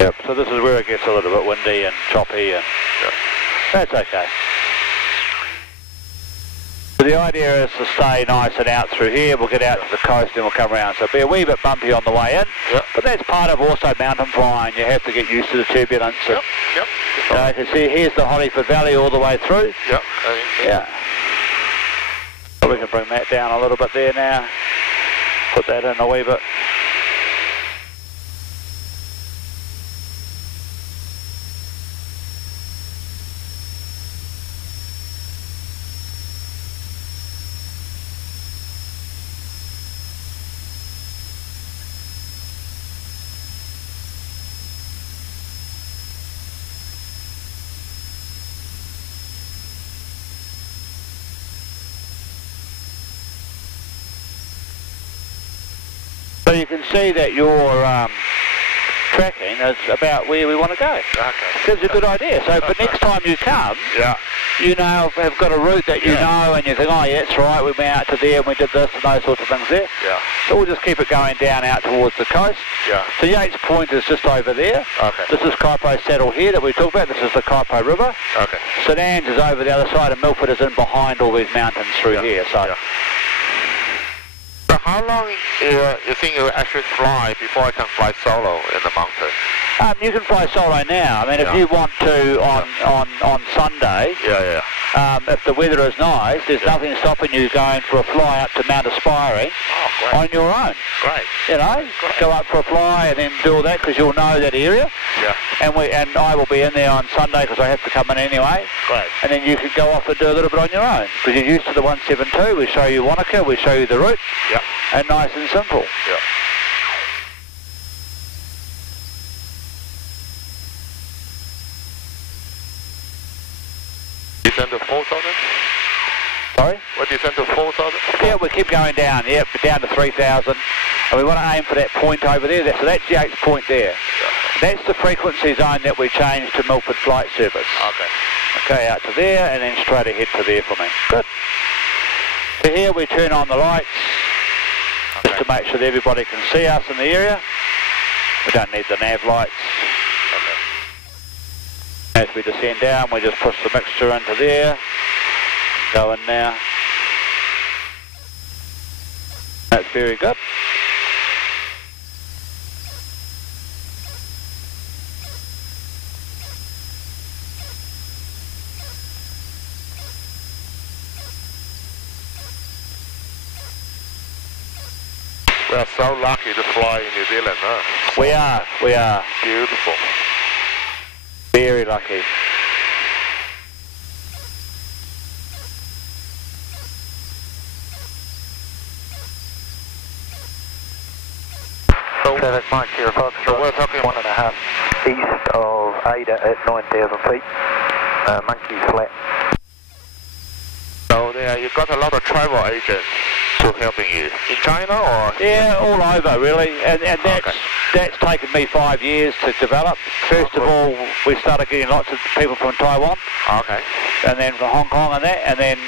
Yep, so this is where it gets a little bit windy and choppy, and that's okay. So the idea is to stay nice and out through here. We'll get out to the coast and we'll come around. So it'll be a wee bit bumpy on the way in, but that's part of also mountain flying. You have to get used to the turbulence. And, you can see here's the Hollyford Valley all the way through. Yeah. So we can bring that down a little bit there now. Put that in a wee bit. So you can see that your tracking is about where we want to go. Okay. It's a good idea. So for next time you come, you know, have got a route that you know, and you think, oh yeah, that's right, we went out to there and we did this and those sorts of things there. So we'll just keep it going down out towards the coast. So Yates Point is just over there. This is Kaipo Saddle here that we talked about. This is the Kaipo River. Sedans is over the other side, and Milford is in behind all these mountains through here. So. How long you think you actually fly before I can fly solo in the mountain? You can fly solo now. I mean, if you want to on Sunday, if the weather is nice, there's nothing stopping you going for a fly up to Mount Aspiring on your own. You know, go up for a fly and then do all that because you'll know that area. And I will be in there on Sunday because I have to come in anyway. And then you can go off and do a little bit on your own because you're used to the 172. We show you Wanaka, we show you the route. And nice and simple. Descend to 4,000? Sorry? What descend to 4,000? Yeah, we keep going down, down to 3,000. And we want to aim for that point over there. So that's Yates Point there. That's the frequency zone that we changed to Milford Flight Service. Okay, out to there and then straight ahead to there for me. Good. So here we turn on the lights. Just to make sure that everybody can see us in the area. We don't need the nav lights. As we descend down, we just push the mixture into there. Go in now. That's very good. We are so lucky to fly in New Zealand, huh? We are. Beautiful. Very lucky. So Mike here, Fox. So we're talking 1.5 east of Ada at 9,000 feet. Monkey Flat. So there, you've got a lot of travel agents to helping you. In China or? Yeah, all over really. And that's taken me 5 years to develop. First of all, we started getting lots of people from Taiwan. And then from Hong Kong and that. And then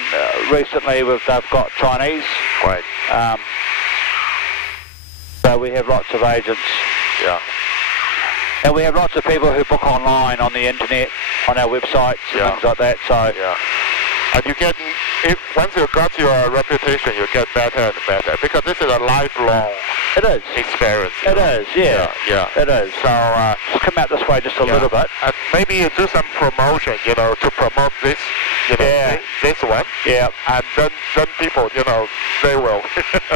recently they've got Chinese. So we have lots of agents. And we have lots of people who book online on the internet, on our websites and things like that. So and you get, once you got your reputation, you get better and better because this is a lifelong experience. It is. It is. So just come out this way just a little bit. And maybe you do some promotion, you know, to promote this, you know, this one. And then people, you know, they will.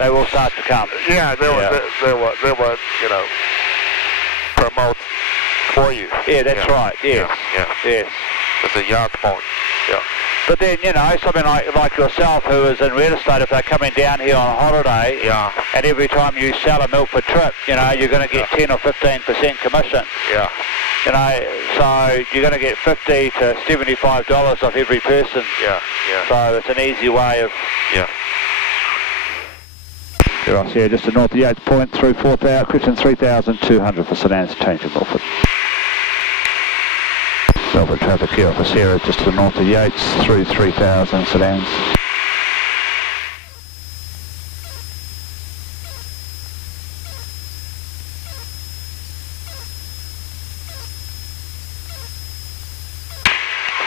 They will start to come. They will, you know, promote for you. That's right. Yes. It's a yard point. But then, you know, something like yourself who is in real estate, if they're coming down here on holiday, and every time you sell a Milford trip, you know, you're going to get 10 or 15% commission. You know, so you're going to get $50 to $75 off every person. So it's an easy way of... Here I see just the north of Yates Point through 4,000, Christian 3,200 for Sedans change in Milford. Milford traffic here for Sarah just to the north of Yates through 3,000 Sedans.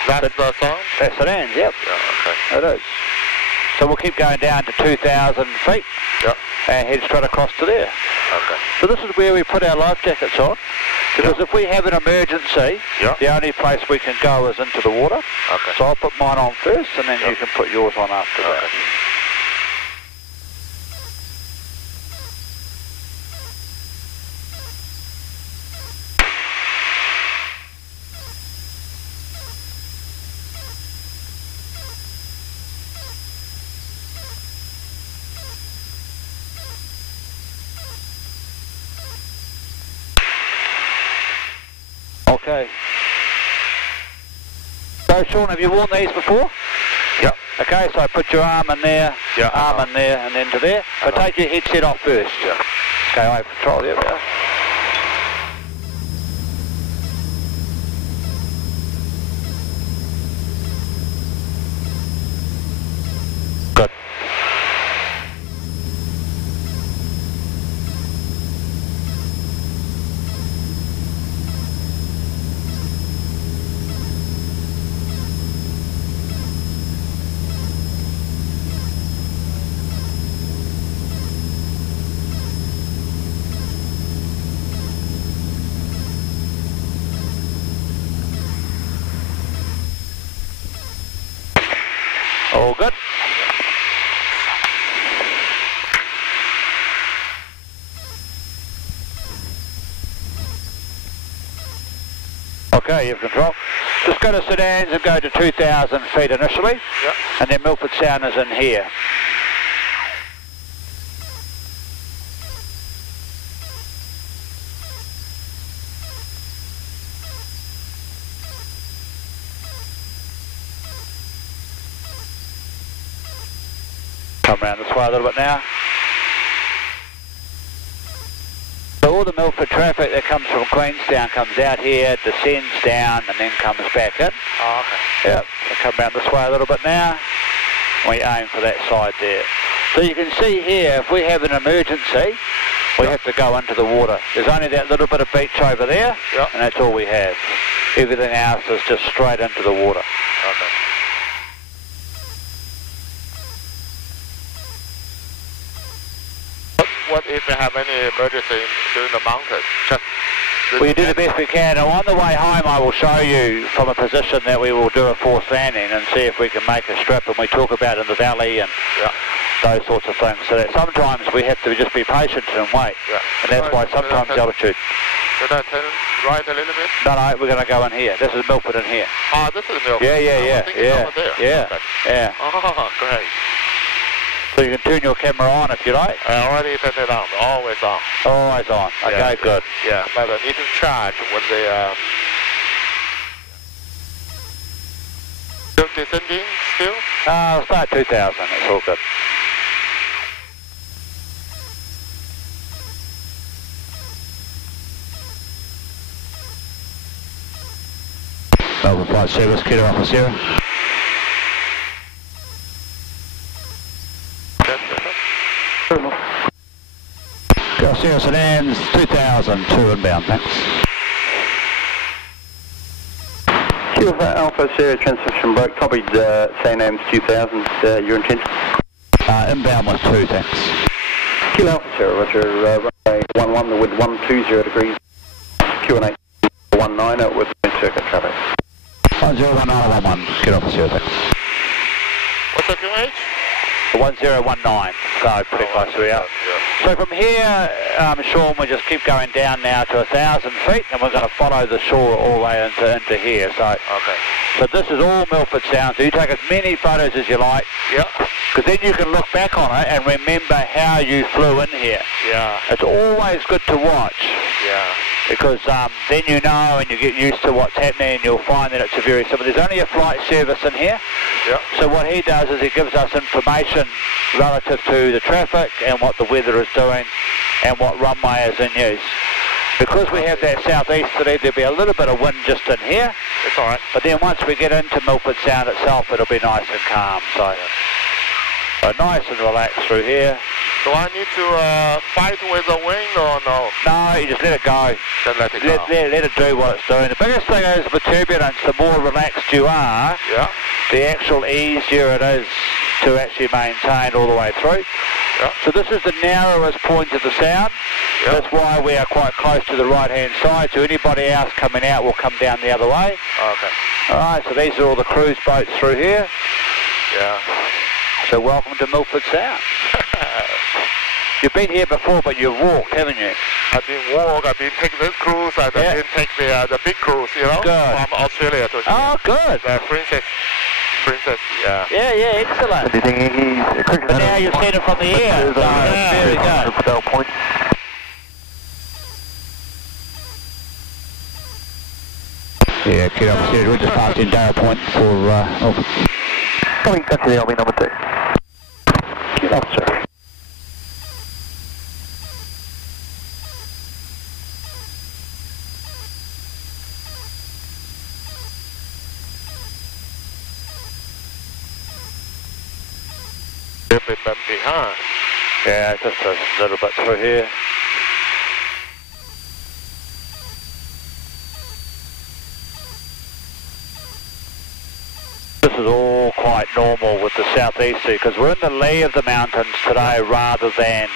That's the sound? That's St Anne's, yep. Yeah, okay. It is. So we'll keep going down to 2,000 feet. Yep. And head straight across to there. Okay. So this is where we put our life jackets on. Because if we have an emergency, the only place we can go is into the water. Okay. So I'll put mine on first, and then you can put yours on after that. Okay. So Sean, have you worn these before? Yep. Okay, so put your arm in there, arm in there, and then to there. So take your headset off first. Yeah. Okay, I have control, there we go. Good. All good. Okay, you have control. Just go to St Anne's and go to 2,000 feet initially. Yep. And then Milford Sound is in here. Come around this way a little bit now. So all the Milford traffic that comes from Queenstown comes out here, descends down, and then comes back in. Oh, okay. Yep. So come around this way a little bit now. We aim for that side there. So you can see here, if we have an emergency, we have to go into the water. There's only that little bit of beach over there, and that's all we have. Everything else is just straight into the water. Okay. What if we have any emergency during the mountain? We do the best we can. Now, on the way home, I will show you from a position that we will do a forced landing and see if we can make a strip, and we talk about in the valley and those sorts of things. So that sometimes we have to just be patient and wait, and that's why sometimes the altitude. Should I turn right a little bit? No, we're going to go in here. This is Milford in here. Ah, this is Milford. Yeah. Over there. Yeah. Oh, great. So you can turn your camera on if you like. I already turned it on. Always on. Always on. Okay, good. Yeah, but I need to charge when they still descending still? I'll start 2,000. It's all good. Melbourne Flight Service, Kilo Alpha Sierra. Go Sierra St Anne's, 2002 inbound, thanks. Kilo Alpha Sierra transmission broke, copied St Anne's 2000, your intention? Inbound was 2, thanks. Kilo Alpha Sierra, roger, runway 11 with 120 degrees, Q&A 19 with circuit traffic. 101911, Kilo Alpha Sierra, thanks. What's the QH? 1019, so pretty close to we are. So from here, Sean, we just keep going down now to 1,000 feet, and we're going to follow the shore all the way into here. So, so this is all Milford Sound, so you take as many photos as you like. Because then you can look back on it and remember how you flew in here. It's always good to watch. Because then you know and you get used to what's happening, and you'll find that it's a very simple. There's only a flight service in here. So what he does is he gives us information relative to the traffic and what the weather is doing and what runway is in use. Because we have that southeast today, there'll be a little bit of wind just in here. It's all right. But then once we get into Milford Sound itself, it'll be nice and calm. So nice and relaxed through here. Do I need to fight with the wind or no? No, you just let it go. Just let it go. Let it do what it's doing. The biggest thing is with turbulence, the more relaxed you are, the actual easier it is to actually maintain all the way through. Yeah. So this is the narrowest point of the Sound. Yeah. That's why we are quite close to the right-hand side, so anybody else coming out will come down the other way. Okay. Alright, so these are all the cruise boats through here. Yeah. So welcome to Milford Sound. You've been here before, but you've walked, haven't you? I've been taking this cruise, and I didn't take the big cruise, you know, good. from Australia to here. Oh, good. The Princess, yeah. Yeah, excellent. But now you've seen it from the air, so very good. Point. Yeah, get upstairs. We're just passing Dale Point for... Coming back to the LB number 2. Get up, sir. A bit bumpy, huh? Yeah, just a little bit through here. This is all quite normal with the southeasterly because we're in the lee of the mountains today rather than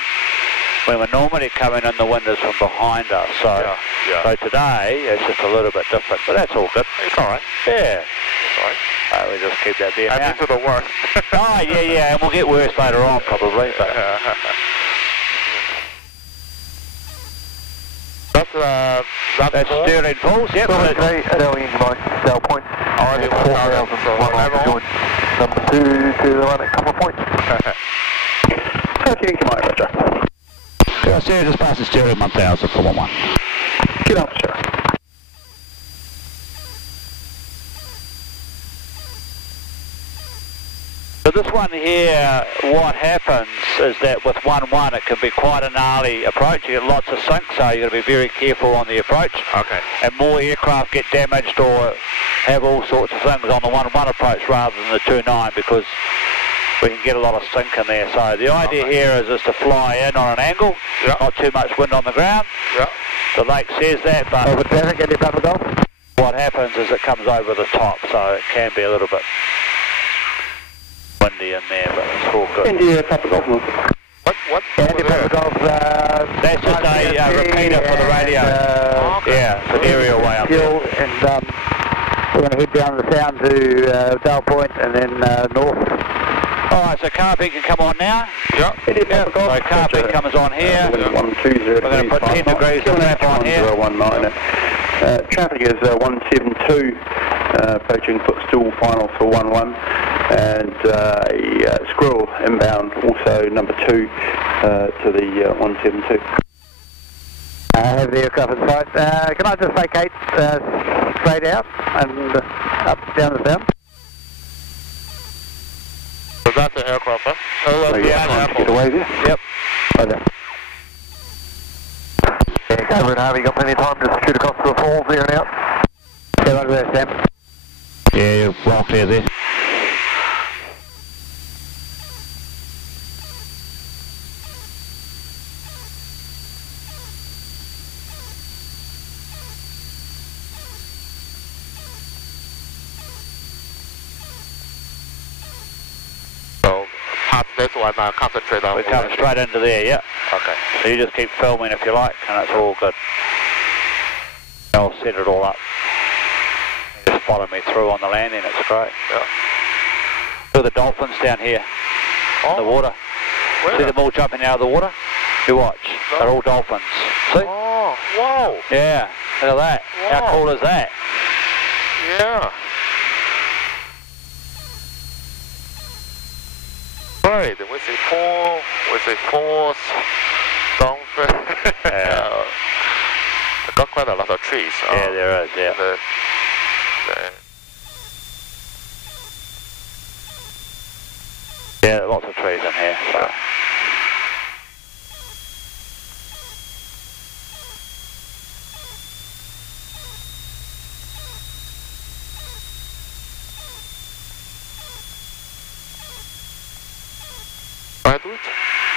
when we're normally coming in the wind is from behind us. So, so today it's just a little bit different, but that's all good. It's alright. Yeah. It's alright. We just keep that there I'm now. into the worst. Oh, yeah, and we'll get worse later on probably. But that's Stirling Falls, yep. Okay, at LE by Dale Point. Already 4,100 number 2 to the one at couple of points. Okay, come on, Roger. Yeah, Stirling just past the Stirling 1000 for 11. Get up, sir. So this one here, what happens is that with 1-1 it can be quite a gnarly approach. You get lots of sink, so you've got to be very careful on the approach. Okay. And more aircraft get damaged or have all sorts of things on the 1-1 approach rather than the 2-9 because we can get a lot of sink in there. So the idea here is just to fly in on an angle, not too much wind on the ground. Yeah. The lake says that, but over traffic, get your golf. what happens is it comes over the top, so it can be a little bit windy in there, but it's all good. India Papa Golf. What? India Papa Golf. That's just a repeater for the radio. Yeah, it's an aerial way up there. And we're going to head down the Sound to Dale Point and then north. Alright, so Carpeet can come on now. Yeah. So Carpeet comes on here. 120. We're going to put 10 degrees of traffic on here. 019. Traffic is 172, approaching footstool final for 11, and a squirrel inbound, also number 2 to the 172. I have the aircraft in sight. Can I just vacate straight out and up down the Sound? So that's the aircraft, huh? So get away there? Yep. Okay. Yeah, over and Harvey, got plenty of time to shoot across the falls there and out. Yeah, over there, Sam. Yeah, you're well clear there. So, past this one, concentrate on... We're coming straight into there, yeah. Okay. So you just keep filming if you like, and it's all good. I'll set it all up. You just follow me through on the landing, it's great. Yeah. Look at the dolphins down here in the water. Where? See them all jumping out of the water? You watch. They're all dolphins. See? Oh, whoa. Yeah, look at that. Wow. How cool is that? Yeah. Right, we see four dolphins. Yeah. Got quite a lot of trees. Yeah, there is, yeah. Yeah, lots of trees in here. So. I do it.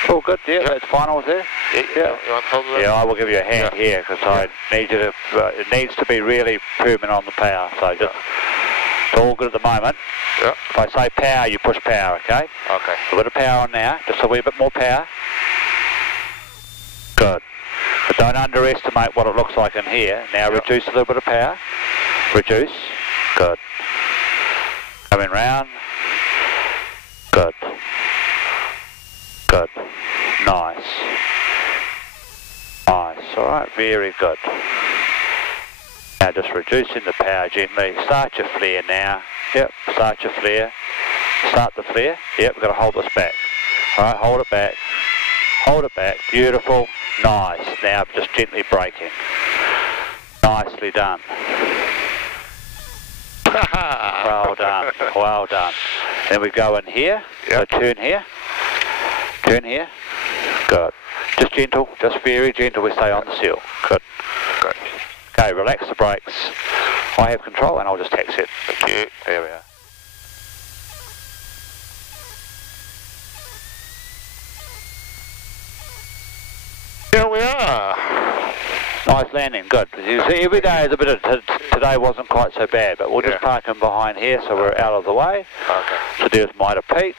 All good, yeah, that's finals there. Yeah. You want to hold it? Yeah, I will give you a hand here because I need you to, it needs to be really permanent on the power, so just, it's all good at the moment. Yeah. If I say power, you push power, okay? Okay. A bit of power on now, just a wee bit more power. Good. But don't underestimate what it looks like in here. Now reduce a little bit of power. Reduce. Good. Coming round. Good. Good. Nice. Nice. All right. Very good. Now just reducing the power gently. Start your flare now. Yep. Start your flare. Start the flare. Yep. We've got to hold this back. All right. Hold it back. Hold it back. Beautiful. Nice. Now just gently braking. Nicely done. Well done. Well done. Then we go in here. Yep. So turn here. Turn here. Good. Just gentle. Just very gentle. We stay on the seal. Good. Good. Okay, relax the brakes. I have control and I'll just taxi it. Thank you. There we are. Here we are. Nice landing, good. You see, every day is a bit of, today wasn't quite so bad, but we'll just park him behind here so we're out of the way. Okay. So there's Mitre Peak.